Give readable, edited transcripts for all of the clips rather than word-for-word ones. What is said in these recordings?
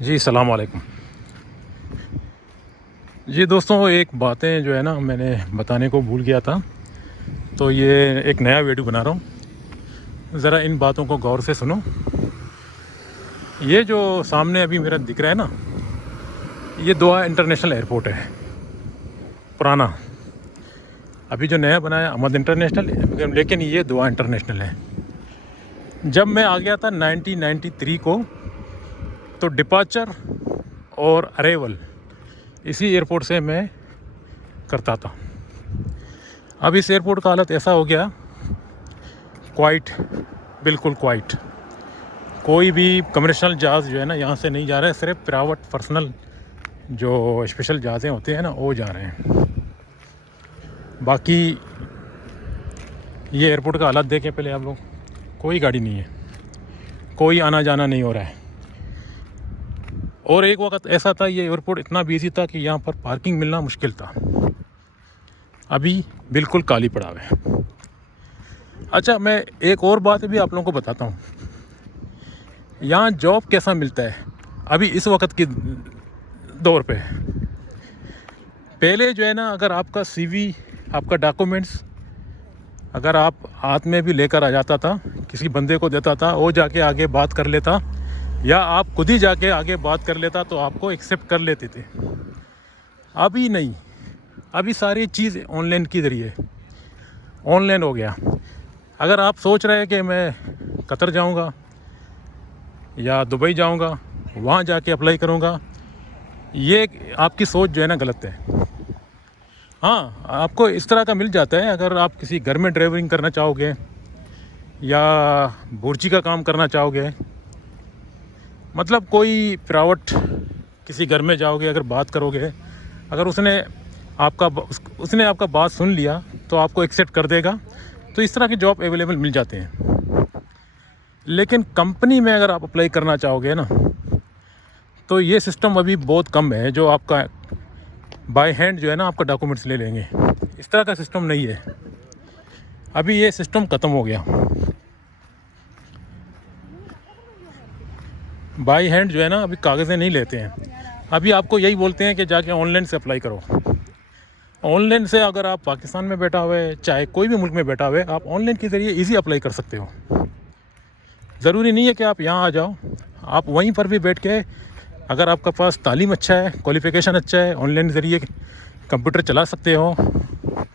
जी सलाम वालेकुम। जी दोस्तों, एक बातें जो है ना मैंने बताने को भूल गया था, तो ये एक नया वीडियो बना रहा हूँ। ज़रा इन बातों को गौर से सुनो। ये जो सामने अभी मेरा दिख रहा है ना, ये दोहा इंटरनेशनल एयरपोर्ट है, पुराना। अभी जो नया बनाया अहमद इंटरनेशनल, लेकिन ये दोहा इंटरनेशनल है। जब मैं आ गया था 1993 को, तो डिपार्चर और अरेवल इसी एयरपोर्ट से मैं करता था। अब इस एयरपोर्ट का हालत ऐसा हो गया, क्वाइट, बिल्कुल क्वाइट। कोई भी कमर्शियल जहाज़ जो है ना यहाँ से नहीं जा रहा है, सिर्फ प्राइवेट पर्सनल जो स्पेशल जहाज़ें होते हैं ना वो जा रहे हैं। बाकी ये एयरपोर्ट का हालत देखें पहले आप लोग, कोई गाड़ी नहीं है, कोई आना जाना नहीं हो रहा है। और एक वक्त ऐसा था, ये एयरपोर्ट इतना बिजी था कि यहाँ पर पार्किंग मिलना मुश्किल था। अभी बिल्कुल खाली पड़ा हुआ है। अच्छा, मैं एक और बात भी आप लोगों को बताता हूँ, यहाँ जॉब कैसा मिलता है अभी इस वक्त के दौर पे। पहले जो है ना, अगर आपका सीवी, आपका डॉक्यूमेंट्स अगर आप हाथ में भी लेकर आ जाता था, किसी बंदे को देता था, वो जाके आगे बात कर लेता, या आप खुद ही जाके आगे बात कर लेता, तो आपको एक्सेप्ट कर लेते थे। अभी नहीं, अभी सारी चीज़ ऑनलाइन के ज़रिए ऑनलाइन हो गया। अगर आप सोच रहे हैं कि मैं कतर जाऊंगा या दुबई जाऊंगा, वहाँ जाके अप्लाई करूंगा, ये आपकी सोच जो है ना गलत है। हाँ, आपको इस तरह का मिल जाता है। अगर आप किसी घर में ड्राइवरिंग करना चाहोगे या बुर्जी का काम करना चाहोगे, मतलब कोई प्राइवेट किसी घर में जाओगे, अगर बात करोगे, अगर उसने आपका बात सुन लिया तो आपको एक्सेप्ट कर देगा, तो इस तरह के जॉब अवेलेबल मिल जाते हैं। लेकिन कंपनी में अगर आप अप्लाई करना चाहोगे ना, तो ये सिस्टम अभी बहुत कम है, जो आपका बाय हैंड जो है ना आपका डॉक्यूमेंट्स ले लेंगे। इस तरह का सिस्टम नहीं है, अभी ये सिस्टम ख़त्म हो गया। बाय हैंड जो है ना अभी कागज़ें नहीं लेते हैं। अभी आपको यही बोलते हैं कि जाके ऑनलाइन से अप्लाई करो। ऑनलाइन से अगर आप पाकिस्तान में बैठा हुए, चाहे कोई भी मुल्क में बैठा हुए, आप ऑनलाइन के ज़रिए इजी अप्लाई कर सकते हो। ज़रूरी नहीं है कि आप यहाँ आ जाओ, आप वहीं पर भी बैठ के, अगर आपका पास तालीम अच्छा है, क्वालिफ़िकेशन अच्छा है, ऑनलाइन ज़रिए कंप्यूटर चला सकते हो,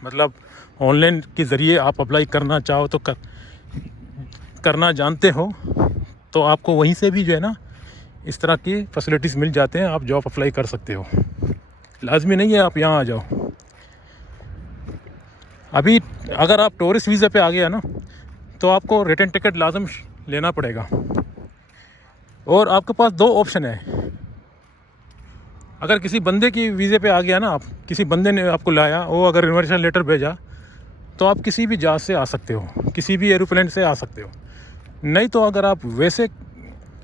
मतलब ऑनलाइन के ज़रिए आप अप्लाई करना चाहो तो करना जानते हो, तो आपको वहीं से भी जो है ना इस तरह की फैसिलिटीज़ मिल जाते हैं, आप जॉब अप्लाई कर सकते हो। लाजमी नहीं है आप यहाँ आ जाओ। अभी अगर आप टूरिस्ट वीज़ा पे आ गया ना, तो आपको रिटर्न टिकट लाजम लेना पड़ेगा। और आपके पास दो ऑप्शन है। अगर किसी बंदे की वीज़े पे आ गया ना, आप किसी बंदे ने आपको लाया, वो अगर इन्विटेशन लेटर भेजा, तो आप किसी भी जहाज़ से आ सकते हो, किसी भी एरोप्लेन से आ सकते हो। नहीं तो अगर आप वैसे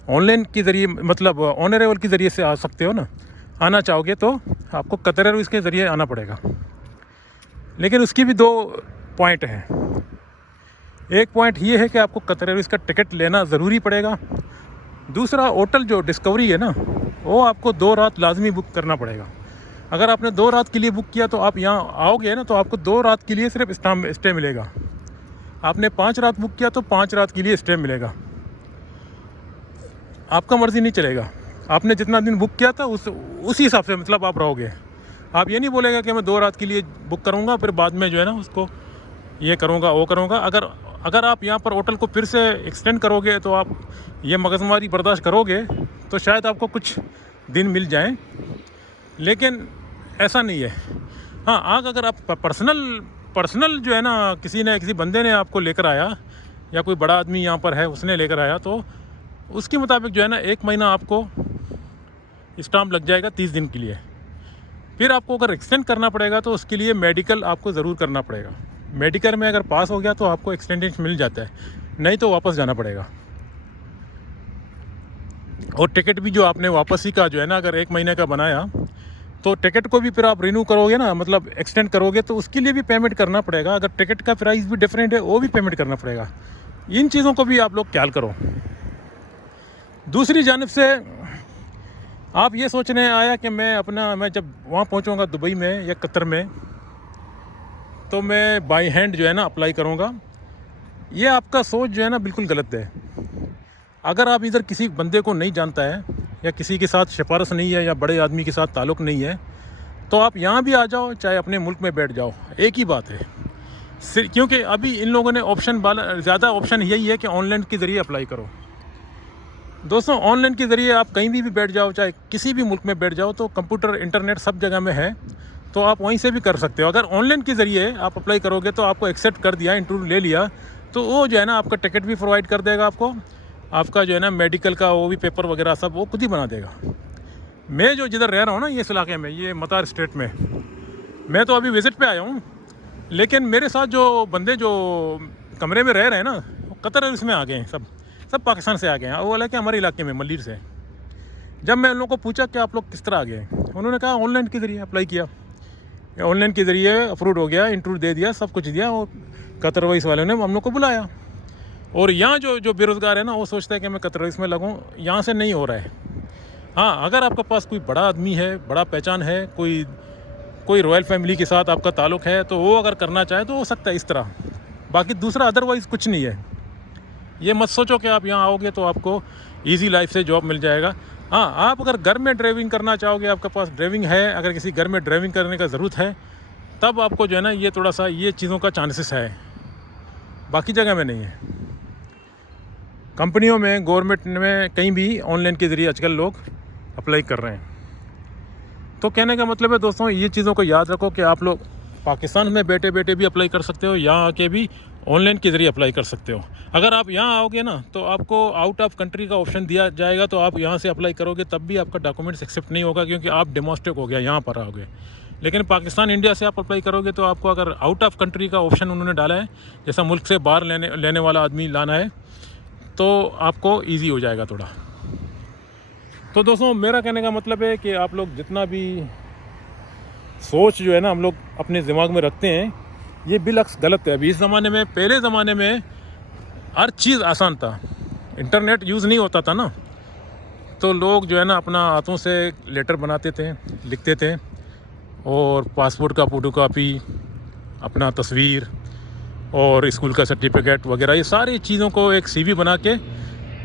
ऑनलाइन के ज़रिए, मतलब ऑन अराइवल के ज़रिए से आ सकते हो ना, आना चाहोगे, तो आपको कतर एयरवेज़ के ज़रिए आना पड़ेगा। लेकिन उसकी भी दो पॉइंट हैं। एक पॉइंट ये है कि आपको कतर एयरवेज़ का टिकट लेना ज़रूरी पड़ेगा। दूसरा, होटल जो डिस्कवरी है ना, वो आपको 2 रात लाजमी बुक करना पड़ेगा। अगर आपने 2 रात के लिए बुक किया, तो आप यहाँ आओगे ना, तो आपको 2 रात के लिए सिर्फ स्टे मिलेगा। आपने 5 रात बुक किया तो 5 रात के लिए स्टे मिलेगा। आपका मर्ज़ी नहीं चलेगा। आपने जितना दिन बुक किया था उसी हिसाब से मतलब आप रहोगे। आप ये नहीं बोलेगा कि मैं 2 रात के लिए बुक करूँगा, फिर बाद में जो है ना उसको ये करूँगा, वो करूँगा। अगर आप यहाँ पर होटल को फिर से एक्सटेंड करोगे, तो आप ये मगजमारी बर्दाश्त करोगे, तो शायद आपको कुछ दिन मिल जाएं। लेकिन ऐसा नहीं है। हाँ, अगर आप पर्सनल जो है ना, किसी बंदे ने आपको लेकर आया, या कोई बड़ा आदमी यहाँ पर है उसने लेकर आया, तो उसके मुताबिक जो है ना 1 महीना आपको स्टाम्प लग जाएगा 30 दिन के लिए। फिर आपको अगर एक्सटेंड करना पड़ेगा, तो उसके लिए मेडिकल आपको ज़रूर करना पड़ेगा। मेडिकल में अगर पास हो गया तो आपको एक्सटेंडेशन मिल जाता है, नहीं तो वापस जाना पड़ेगा। और टिकट भी जो आपने वापसी का जो है ना, अगर 1 महीने का बनाया, तो टिकट को भी फिर आप रिन्यू करोगे ना, मतलब एक्सटेंड करोगे, तो उसके लिए भी पेमेंट करना पड़ेगा। अगर टिकट का प्राइस भी डिफरेंट है, वो भी पेमेंट करना पड़ेगा। इन चीज़ों को भी आप लोग ख्याल करो। दूसरी जानिब से आप ये सोचने आया कि मैं जब वहाँ पहुँचूँगा दुबई में या कतर में, तो मैं बाई हैंड जो है ना अप्लाई करूँगा। ये आपका सोच जो है ना बिल्कुल गलत है। अगर आप इधर किसी बंदे को नहीं जानता है या किसी के साथ सिफारिश नहीं है या बड़े आदमी के साथ ताल्लुक़ नहीं है, तो आप यहाँ भी आ जाओ चाहे अपने मुल्क में बैठ जाओ, एक ही बात है। क्योंकि अभी इन लोगों ने ज़्यादा ऑप्शन यही है कि ऑनलाइन के ज़रिए अप्लाई करो। दोस्तों, ऑनलाइन के ज़रिए आप कहीं भी बैठ जाओ, चाहे किसी भी मुल्क में बैठ जाओ, तो कंप्यूटर इंटरनेट सब जगह में है, तो आप वहीं से भी कर सकते हो। अगर ऑनलाइन के ज़रिए आप अप्लाई करोगे तो आपको एक्सेप्ट कर दिया, इंटरव्यू ले लिया, तो वो जो है ना आपका टिकट भी प्रोवाइड कर देगा आपका जो है ना मेडिकल का वो भी पेपर वगैरह सब वो खुद ही बना देगा। मैं जो जिधर रह रहा हूँ ना, ये इस इलाके में, ये मतार स्टेट में, मैं तो अभी विज़िट पे आया हूँ, लेकिन मेरे साथ जो बंदे जो कमरे में रह रहे हैं ना, वो कतर इसमें आ गए हैं, सब पाकिस्तान से आ गए हैं। वो बोला कि हमारे इलाके में मल्लीर से। जब मैं उन लोगों को पूछा कि आप लोग किस तरह आ गए, उन्होंने कहा ऑनलाइन के ज़रिए अप्लाई किया, ऑनलाइन के ज़रिए अप्रूव हो गया, इंटरव्यू दे दिया, सब कुछ दिया, और कतर रईस वाले ने हम लोग को बुलाया। और यहाँ जो बेरोज़गार है ना, वो सोचता है कि मैं कतर रईस में लगूँ, यहाँ से नहीं हो रहा है। हाँ, अगर आपके पास कोई बड़ा आदमी है, बड़ा पहचान है, कोई रॉयल फैमिली के साथ आपका ताल्लुक़ है, तो वो अगर करना चाहे तो हो सकता है इस तरह। बाकी दूसरा अदरवाइज़ कुछ नहीं है। ये मत सोचो कि आप यहाँ आओगे तो आपको इजी लाइफ से जॉब मिल जाएगा। हाँ, आप अगर घर में ड्राइविंग करना चाहोगे, आपके पास ड्राइविंग है, अगर किसी घर में ड्राइविंग करने का ज़रूरत है, तब आपको जो है ना ये थोड़ा सा ये चीज़ों का चांसेस है, बाकी जगह में नहीं है। कंपनियों में, गवर्नमेंट में, कहीं भी ऑनलाइन के ज़रिए आजकल लोग अप्लाई कर रहे हैं। तो कहने का मतलब है दोस्तों, ये चीज़ों को याद रखो कि आप लोग पाकिस्तान में बैठे बैठे भी अप्लाई कर सकते हो, यहाँ आके भी ऑनलाइन के ज़रिए अप्लाई कर सकते हो। अगर आप यहाँ आओगे ना, तो आपको आउट ऑफ कंट्री का ऑप्शन दिया जाएगा, तो आप यहाँ से अप्लाई करोगे तब भी आपका डॉक्यूमेंट्स एक्सेप्ट नहीं होगा, क्योंकि आप डेमोस्ट्रेट हो गया, यहाँ पर आओगे। लेकिन पाकिस्तान, इंडिया से आप अप्लाई करोगे तो आपको अगर आउट ऑफ कंट्री का ऑप्शन उन्होंने डाला है, जैसा मुल्क से बाहर लेने वाला आदमी लाना है, तो आपको ईजी हो जाएगा थोड़ा। तो दोस्तों, मेरा कहने का मतलब है कि आप लोग जितना भी सोच जो है ना हम लोग अपने दिमाग में रखते हैं, ये बिल्कुल गलत है। अभी इस ज़माने में, पहले ज़माने में हर चीज़ आसान था, इंटरनेट यूज़ नहीं होता था ना, तो लोग जो है ना अपना हाथों से लेटर बनाते थे, लिखते थे, और पासपोर्ट का फोटोकॉपी, अपना तस्वीर और स्कूल का सर्टिफिकेट वगैरह, ये सारी चीज़ों को एक सीवी बना के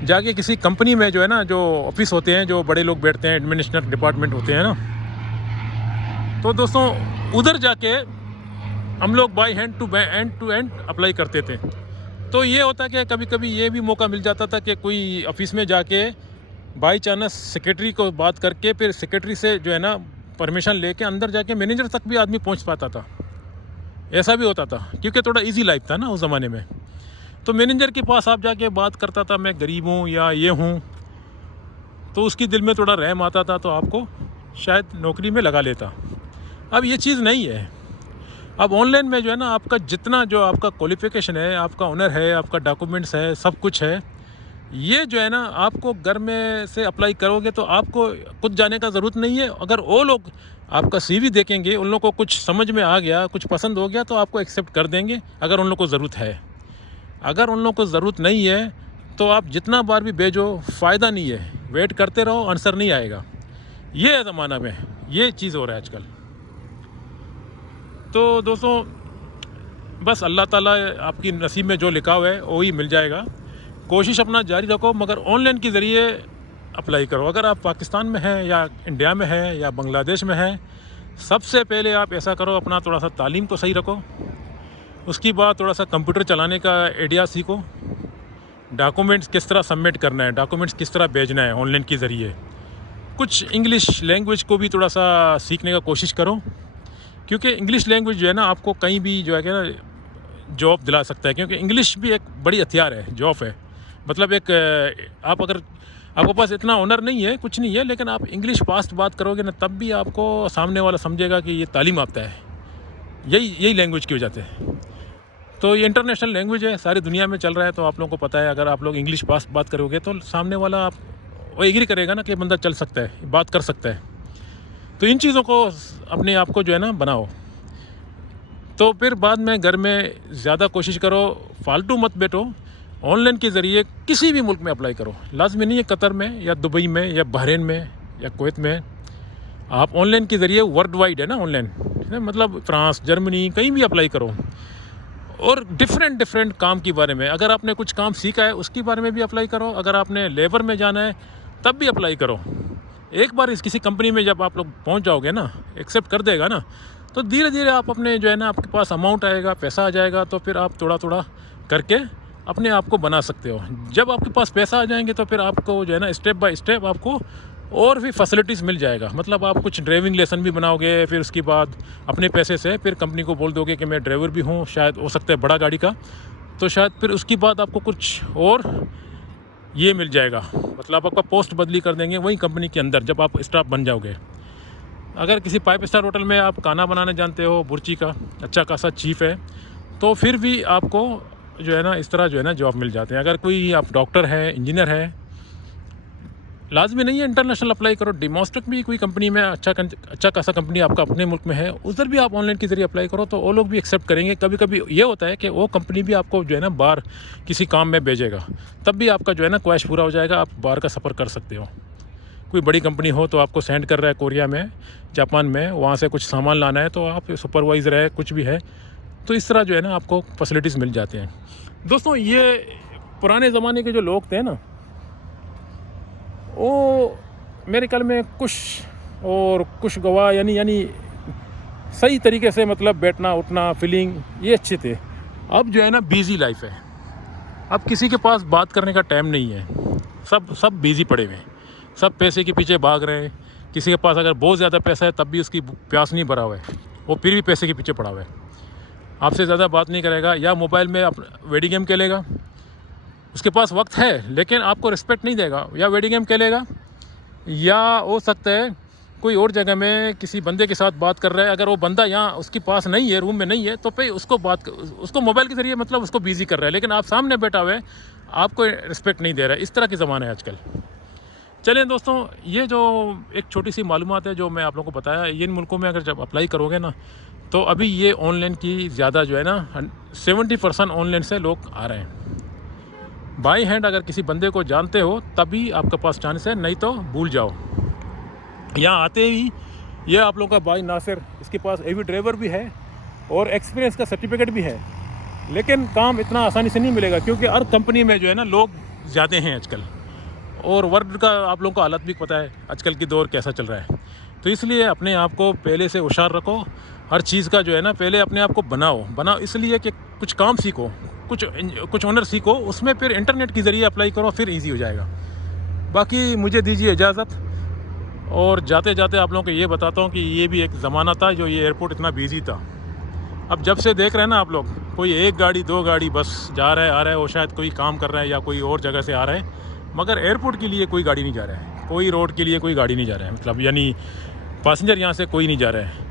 जाके किसी कंपनी में जो है ना, जो ऑफिस होते हैं, जो बड़े लोग बैठते हैं, एडमिनिस्ट्रेटिव डिपार्टमेंट होते हैं ना, तो दोस्तों उधर जाके हम लोग by hand to end apply करते थे। तो ये होता कि कभी कभी ये भी मौका मिल जाता था कि कोई ऑफिस में जाके बाई चांस सेक्रेटरी को बात करके, फिर सेक्रेटरी से जो है ना परमिशन लेके अंदर जाके मैनेजर तक भी आदमी पहुंच पाता था। ऐसा भी होता था, क्योंकि थोड़ा इजी लाइफ था ना उस ज़माने में। तो मैनेजर के पास आप जाके बात करता था, मैं गरीब हूँ या ये हूँ, तो उसकी दिल में थोड़ा रहम आता था, तो आपको शायद नौकरी में लगा लेता। अब ये चीज़ नहीं है। अब ऑनलाइन में जो है ना, आपका जितना जो आपका क्वालिफ़िकेशन है, आपका ऑनर है, आपका डॉक्यूमेंट्स है, सब कुछ है, ये जो है ना आपको घर में से अप्लाई करोगे तो आपको खुद जाने का ज़रूरत नहीं है। अगर वो लोग आपका सीवी देखेंगे, उन लोगों को कुछ समझ में आ गया, कुछ पसंद हो गया, तो आपको एक्सेप्ट कर देंगे, अगर उन लोगों को ज़रूरत है। अगर उन लोगों को ज़रूरत नहीं है तो आप जितना बार भी भेजो, फ़ायदा नहीं है, वेट करते रहो, आंसर नहीं आएगा। ये है ज़माना में, ये चीज़ हो रहा है आजकल। तो दोस्तों, बस अल्लाह ताला आपकी नसीब में जो लिखा हुआ है वही मिल जाएगा। कोशिश अपना जारी रखो, मगर ऑनलाइन के ज़रिए अप्लाई करो। अगर आप पाकिस्तान में हैं या इंडिया में हैं या बांग्लादेश में हैं, सबसे पहले आप ऐसा करो, अपना थोड़ा सा तालीम को सही रखो, उसके बाद थोड़ा सा कंप्यूटर चलाने का आइडिया सीखो, डॉक्यूमेंट्स किस तरह सबमिट करना है, डॉक्यूमेंट्स किस तरह भेजना है ऑनलाइन के ज़रिए। कुछ इंग्लिश लैंग्वेज को भी थोड़ा सा सीखने का कोशिश करो, क्योंकि इंग्लिश लैंग्वेज जो है ना आपको कहीं भी जो है कि ना जॉब दिला सकता है, क्योंकि इंग्लिश भी एक बड़ी हथियार है, जॉब है। मतलब एक आप अगर आपके पास इतना ऑनर नहीं है, कुछ नहीं है, लेकिन आप इंग्लिश फास्ट बात करोगे ना, तब भी आपको सामने वाला समझेगा कि ये तालीम याफ्ता है। यही लैंग्वेज की वजह से। तो ये इंटरनेशनल लैंग्वेज है, सारी दुनिया में चल रहा है, तो आप लोगों को पता है। अगर आप लोग इंग्लिश फास्ट बात करोगे तो सामने वाला वो एग्री करेगा ना कि बंदा चल सकता है, बात कर सकता है। तो इन चीज़ों को अपने आप को जो है ना बनाओ। तो फिर बाद में घर में ज़्यादा कोशिश करो, फालतू मत बैठो, ऑनलाइन के ज़रिए किसी भी मुल्क में अप्लाई करो। लाजमी नहीं है कतर में या दुबई में या बहरीन में या कुवैत में, आप ऑनलाइन के ज़रिए वर्ल्ड वाइड है ना ऑनलाइन, मतलब फ्रांस, जर्मनी, कहीं भी अप्लाई करो। और डिफरेंट काम के बारे में, अगर आपने कुछ काम सीखा है उसके बारे में भी अप्लाई करो। अगर आपने लेबर में जाना है तब भी अप्लाई करो। एक बार किसी कंपनी में जब आप लोग पहुंच जाओगे ना, एक्सेप्ट कर देगा ना, तो धीरे धीरे आप अपने जो है ना, आपके पास अमाउंट आएगा, पैसा आ जाएगा, तो फिर आप थोड़ा थोड़ा करके अपने आप को बना सकते हो। जब आपके पास पैसा आ जाएंगे तो फिर आपको जो है ना, स्टेप बाय स्टेप आपको और भी फैसिलिटीज़ मिल जाएगा। मतलब आप कुछ ड्राइविंग लेसन भी बनाओगे, फिर उसके बाद अपने पैसे से फिर कंपनी को बोल दोगे कि मैं ड्राइवर भी हूँ, शायद हो सकता है बड़ा गाड़ी का, तो शायद फिर उसके बाद आपको कुछ और ये मिल जाएगा। मतलब आपका पोस्ट बदली कर देंगे वही कंपनी के अंदर जब आप स्टाफ बन जाओगे। अगर किसी 5 स्टार होटल में आप खाना बनाने जानते हो, बुर्ची का अच्छा खासा चीफ है, तो फिर भी आपको जो है ना, इस तरह जो है ना जॉब मिल जाते हैं। अगर कोई आप डॉक्टर है, इंजीनियर है, लाजमी नहीं है इंटरनेशनल अप्लाई करो। डिमोस्ट्रिक भी कोई कंपनी में अच्छा खासा कंपनी आपका अपने मुल्क में है, उधर भी आप ऑनलाइन के ज़रिए अप्लाई करो तो वो लोग भी एक्सेप्ट करेंगे। कभी कभी ये होता है कि वो कंपनी भी आपको जो है ना बाहर किसी काम में भेजेगा, तब भी आपका जो है ना ख्वाहिश पूरा हो जाएगा, आप बाहर का सफ़र कर सकते हो। कोई बड़ी कंपनी हो तो आपको सेंड कर रहा है कोरिया में, जापान में, वहाँ से कुछ सामान लाना है, तो आप सुपरवाइज़र है, कुछ भी है, तो इस तरह जो है ना आपको फैसिलिटीज़ मिल जाते हैं। दोस्तों, ये पुराने ज़माने के जो लोग थे ना, वो मेरे ख्याल में कुछ गवाह यानी सही तरीके से, मतलब बैठना उठना, फीलिंग, ये अच्छे थे। अब जो है ना बिज़ी लाइफ है, अब किसी के पास बात करने का टाइम नहीं है, सब बिज़ी पड़े हुए हैं, सब पैसे के पीछे भाग रहे हैं। किसी के पास अगर बहुत ज़्यादा पैसा है तब भी उसकी प्यास नहीं भरा हुआ है, वो फिर भी पैसे के पीछे पड़ा हुआ है, आपसे ज़्यादा बात नहीं करेगा, या मोबाइल में वीडियो गेम खेलेगा। उसके पास वक्त है लेकिन आपको रिस्पेक्ट नहीं देगा, या वीडियो गेम खेलेगा, या हो सकता है कोई और जगह में किसी बंदे के साथ बात कर रहा है। अगर वो बंदा यहाँ उसके पास नहीं है, रूम में नहीं है, तो फिर उसको मोबाइल के ज़रिए मतलब उसको बिज़ी कर रहा है, लेकिन आप सामने बैठा हुआ है, आपको रिस्पेक्ट नहीं दे रहा है। इस तरह की ज़माना है आजकल। चलें दोस्तों, ये जो एक छोटी सी मालूमात है जो मैं आप लोगों को बताया, इन मुल्कों में अगर जब अप्लाई करोगे ना, तो अभी ये ऑनलाइन की ज़्यादा जो है ना 70% ऑनलाइन से लोग आ रहे हैं। बाई हैंड अगर किसी बंदे को जानते हो तभी आपके पास चांस है, नहीं तो भूल जाओ। यहाँ आते ही ये आप लोगों का भाई नासिर, इसके पास एवी ड्राइवर भी है और एक्सपीरियंस का सर्टिफिकेट भी है, लेकिन काम इतना आसानी से नहीं मिलेगा, क्योंकि हर कंपनी में जो है ना लोग ज़्यादा हैं आजकल, और वर्ल्ड का आप लोगों को हालत भी पता है आजकल की दौर कैसा चल रहा है। तो इसलिए अपने आप को पहले से होशियार रखो, हर चीज़ का जो है ना पहले अपने आप को बनाओ इसलिए कि कुछ काम सीखो, कुछ ऑनर सीखो, उसमें फिर इंटरनेट के ज़रिए अप्लाई करो, फिर इजी हो जाएगा। बाकी मुझे दीजिए इजाज़त, और जाते जाते आप लोगों को ये बताता हूँ कि ये भी एक ज़माना था जो ये एयरपोर्ट इतना बिजी था। अब जब से देख रहे हैं ना आप लोग, कोई 1 गाड़ी 2 गाड़ी बस जा रहा है आ रहा है, वो शायद कोई काम कर रहा है या कोई और जगह से आ रहा है, मगर एयरपोर्ट के लिए कोई गाड़ी नहीं जा रहा है, कोई रोड के लिए कोई गाड़ी नहीं जा रहा है, मतलब यानी पैसेंजर यहाँ से कोई नहीं जा रहा है।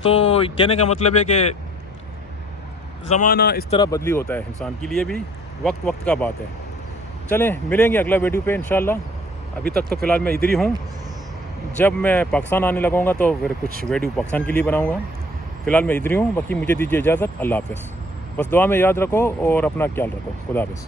तो कहने का मतलब है कि ज़माना इस तरह बदली होता है, इंसान के लिए भी वक्त का बात है। चलें, मिलेंगे अगला वीडियो पे इंशाल्लाह। अभी तक तो फ़िलहाल मैं इधर ही हूँ, जब मैं पाकिस्तान आने लगूँगा तो फिर कुछ वीडियो पाकिस्तान के लिए बनाऊँगा। फ़िलहाल मैं इधर ही हूँ, बाकी मुझे दीजिए इजाज़त। अल्लाह हाफ़िज़। बस दुआ में याद रखो और अपना ख्याल रखो। खुदा हाफ़िज़।